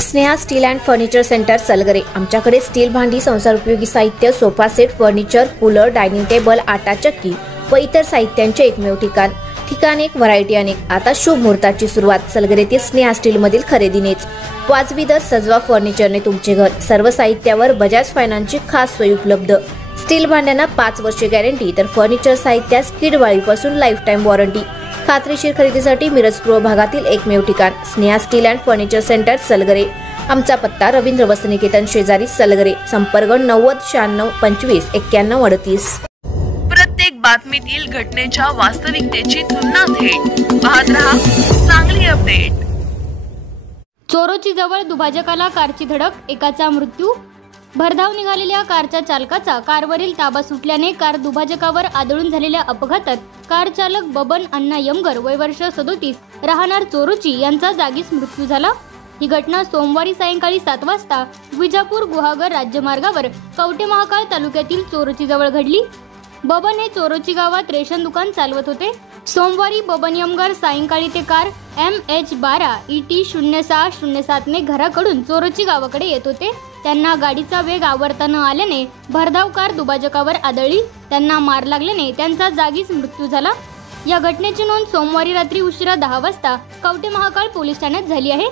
Sneha steel and furniture centre Salgare. आमच्याकडे steel भांडी, संसार उपयोगी साहित्य, sofa set, furniture, cooler, dining table, आटा चक्की व इतर साहित्यांचे एकमेव ठिकाण एक, व्हरायटी अनेक। आता शुभ मुहूर्ताची सुरुवात सलगरेतील स्नेहा स्टील मधील खरेदीनेच। वाजवी दर, सजवा फर्निचरने तुमचे घर। सर्व साहित्यावर बजाज फायनान्सची खास सोय उपलब्ध। स्टील भांड्यांना 5 वर्षे गॅरंटी, तर फर्निचर साहित्यास किडवाळीपासून लाईफ टाइम वॉरंटी। खात्रीशीर खरेदीसाठी मिरज पूर्व भागातील एकमेव ठिकाण Sneha steel and furniture centre Salgare. आमचा पत्ता रवींद्र वस्त्रनिकेतन शेजारी सलगरे। संपर्क 90 96 25 91 38। प्रत्येक बातमीतील घटनेच्या वास्तविकतेची तुलना थेट पाहत रहा चांगली अपडेट। चोरोची जवळ दुभाजकाला कारची धडक, एकाचा मृत्यू। भरधाव निघालेल्या कारच्या चालकाचा कारवरील ताबा सुटल्याने कार दुभाजकावर आदळून झालेल्या अपघातात कार चालक बबन अण्णा यमगर वय वर्ष 37 राहणार चोरोची यांचा जागीच मृत्यू झाला। ही घटना सोमवारी सायंकाळी 7 वाजता विजापूर गुहागर राज्यमार्गावर कवटे महाकाळ तालुक्यातील चोरोची जवळ घडली। बबन हे चोरोची गावात रेशन दुकान चालवत होते। सोमवारी बबन यमगर सायंकाळी ते कार MH12 ET 0607 ने घराकडून चोरोची गावाकडे येत होते। त्यांना गाडीचा वेग आवरता न आल्याने भरधाव कार दुभाजकावर आदळली। त्यांना मार लागल्याने त्यांचा जागीच मृत्यू झाला। या घटनेची नोंद सोमवारी रात्री उशिरा 10 वाजता कवटे महाकाळ पोलीस ठाण्यात झाली आहे।